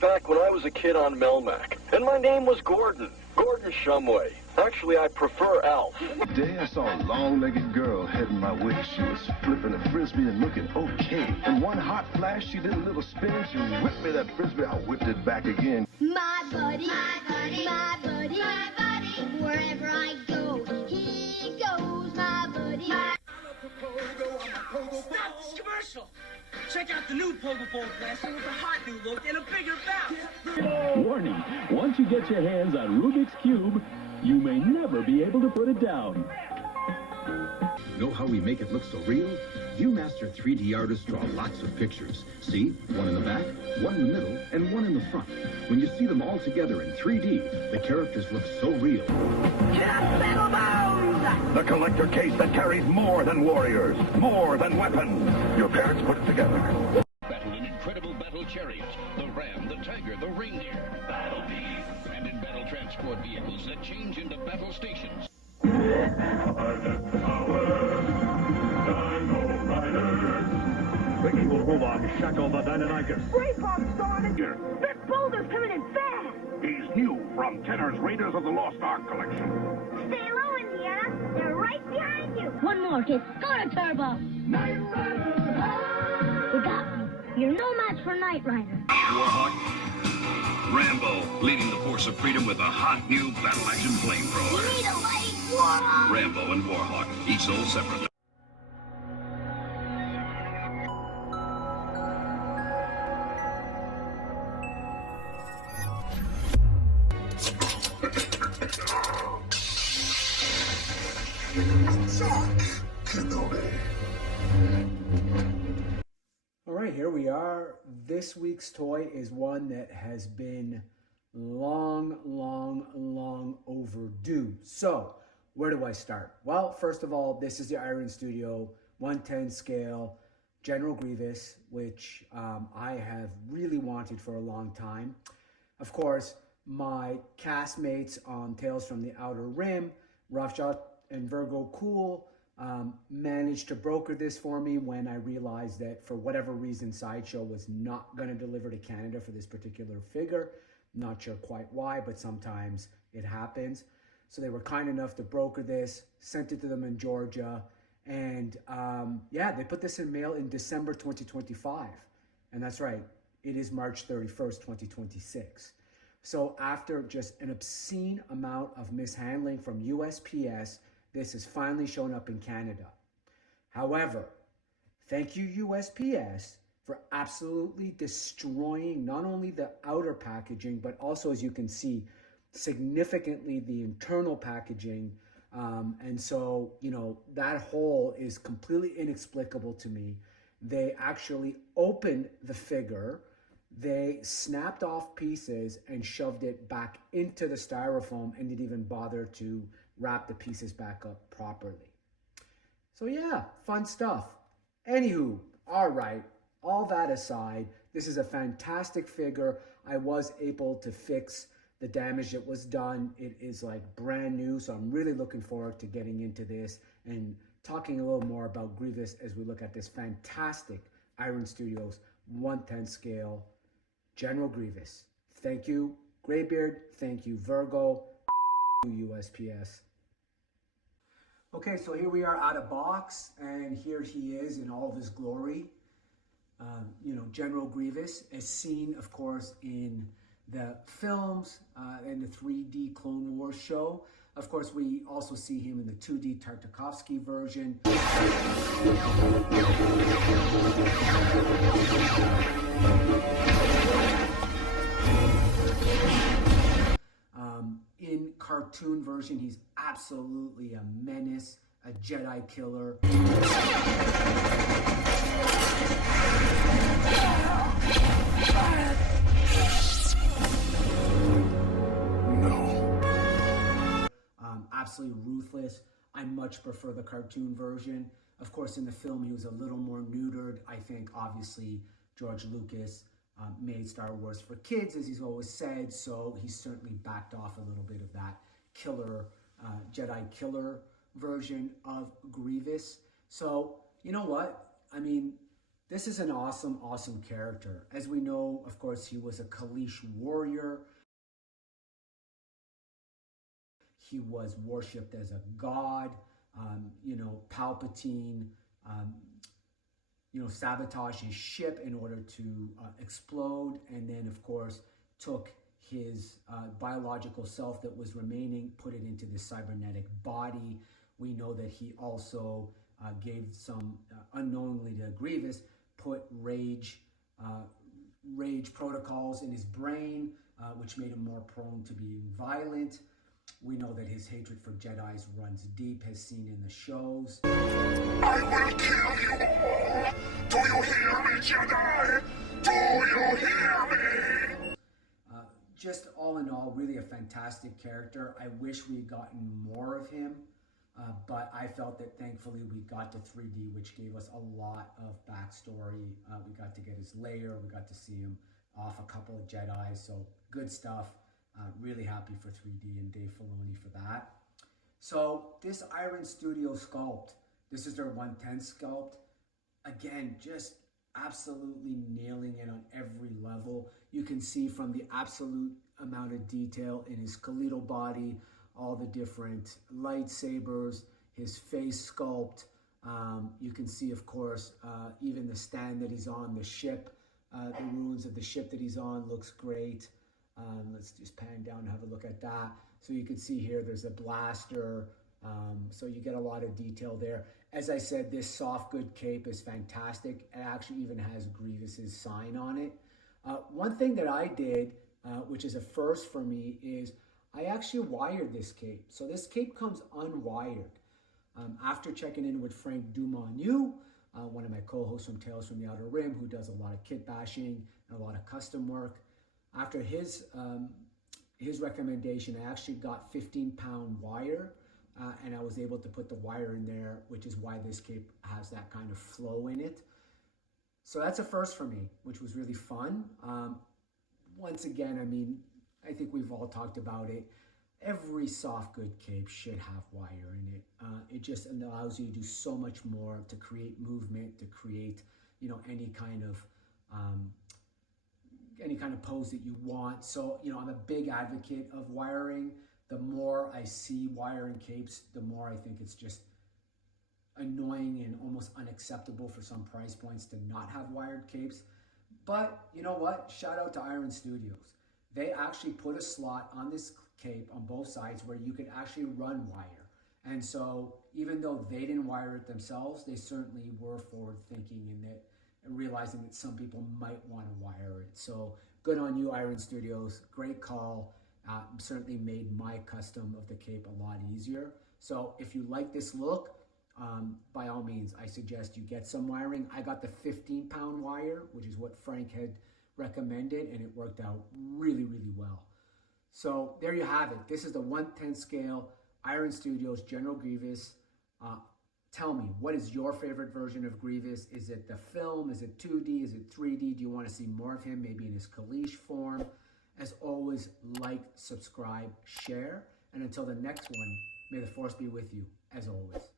back when I was a kid on Melmac, and my name was Gordon. Gordon Shumway. Actually, I prefer Alf. Today I saw a long-legged girl heading my way. She was flipping a frisbee and looking okay. In one hot flash, she did a little spin. She whipped me that frisbee. I whipped it back again. My buddy, my buddy, my buddy, my buddy. Wherever I go, he goes, my buddy. Stop this commercial! Check out the new Pogo Bowl blaster with a hot new look and a bigger bounce. Warning, once you get your hands on Rubik's Cube, you may never be able to put it down. Know how we make it look so real? ViewMaster 3D artists draw lots of pictures. See? One in the back, one in the middle, and one in the front. When you see them all together in 3D, the characters look so real. The collector case that carries more than warriors, more than weapons. Your parents put it together. Battle in incredible battle chariots, the ram, the tiger, the reindeer, battle beasts, and in battle transport vehicles that change into battle stations. Ricky will move on Shackle the Deinonychus. Braveheart's started. That boulder's coming in fast. He's new from Kenner's Raiders of the Lost Ark collection. Stay low, Indiana. They're right behind you. One more, kid. Go to Turbo. Night Rider! We got me. You're no match for Knight Rider. Warhawk. Rambo, leading the force of freedom with a hot new battle-action flamethrower. You need a light, Warhawk. Rambo and Warhawk, each sold separately. All right, here we are. This week's toy is one that has been long overdue. So, where do I start? Well, first of all, this is the Iron Studio 1/10 scale General Grievous, which I have really wanted for a long time. Of course, my castmates on Tales from the Outer Rim, Roughshot and Virgo Cool, managed to broker this for me when I realized that for whatever reason Sideshow was not going to deliver to Canada for this particular figure. Not sure quite why, but sometimes it happens. So they were kind enough to broker this, sent it to them in Georgia, and yeah, they put this in mail in December 2025. And that's right, it is March 31st, 2026. So after just an obscene amount of mishandling from USPS, this has finally shown up in Canada. However, thank you USPS for absolutely destroying not only the outer packaging, but also, as you can see, significantly the internal packaging. And so, you know, that hole is completely inexplicable to me. They actually opened the figure, they snapped off pieces and shoved it back into the styrofoam and didn't even bother to wrap the pieces back up properly. So yeah, fun stuff. Anywho, all right, all that aside, this is a fantastic figure. I was able to fix the damage that was done. It is like brand new, so I'm really looking forward to getting into this and talking a little more about Grievous as we look at this fantastic Iron Studios 1/10 scale General Grievous. Thank you, Greybeard. Thank you, Virgo. USPS. Okay, so here we are out of box, and here he is in all of his glory. You know, General Grievous, as seen, of course, in the films and the 3D Clone Wars show. Of course, we also see him in the 2D Tartakovsky version. In cartoon version, he's absolutely a menace, a Jedi killer. No. Absolutely ruthless. I much prefer the cartoon version. Of course, in the film, he was a little more neutered. I think, obviously, George Lucas made Star Wars for kids, as he's always said, so he's certainly backed off a little bit of that killer, Jedi killer version of Grievous. So, you know what? I mean, This is an awesome, awesome character. As we know, of course, he was a Kalish warrior. He was worshipped as a god. Palpatine, sabotaged his ship in order to explode, and then, of course, took his biological self that was remaining, put it into this cybernetic body. We know that he also gave some, unknowingly to Grievous, put rage protocols in his brain, which made him more prone to being violent. We know that his hatred for Jedis runs deep, as seen in the shows. I will kill you all! Do you hear me, Jedi? Do you hear me? Just all in all, really a fantastic character. I wish we'd gotten more of him, but I felt that thankfully we got to 3D, which gave us a lot of backstory. We got to get his lair, we got to see him off a couple of Jedis, so good stuff. Really happy for 3D and Dave Filoni for that. So this Iron Studio sculpt, this is their 110 sculpt. Again, just absolutely nailing it on every level. You can see from the absolute amount of detail in his skeletal body, all the different lightsabers, his face sculpt. You can see, of course, even the stand that he's on, the ship, the ruins of the ship that he's on looks great. Let's just pan down and have a look at that. So you can see here, there's a blaster. So you get a lot of detail there. As I said, this soft good cape is fantastic. It actually even has Grievous's sign on it. One thing that I did, which is a first for me, is I actually wired this cape. So this cape comes unwired. After checking in with Frank Dumont, one of my co-hosts from Tales from the Outer Rim, who does a lot of kit bashing and a lot of custom work, after his recommendation, I actually got 15-pound wire, and I was able to put the wire in there, which is why this cape has that kind of flow in it. So that's a first for me, which was really fun. Once again, I mean, I think we've all talked about it. Every soft good cape should have wire in it. It just allows you to do so much more, to create movement, to create, any kind of pose that you want. So, I'm a big advocate of wiring. The more I see wiring capes, the more I think it's just annoying and almost unacceptable for some price points to not have wired capes. But you know what? Shout out to Iron Studios. They actually put a slot on this cape on both sides where you could actually run wire. And so even though they didn't wire it themselves, they certainly were forward thinking in that, and realizing that some people might want to wire it. So good on you, Iron Studios. Great call. Certainly made my custom of the cape a lot easier. So if you like this look, by all means, I suggest you get some wiring. I got the 15-pound wire, which is what Frank had recommended, and it worked out really, really well. So there you have it. This is the 1/10 scale Iron Studios General Grievous. Tell me, what is your favorite version of Grievous? Is it the film? Is it 2D? Is it 3D? Do you want to see more of him, maybe in his Kalish form? As always, like, subscribe, share, and until the next one, may the Force be with you, as always.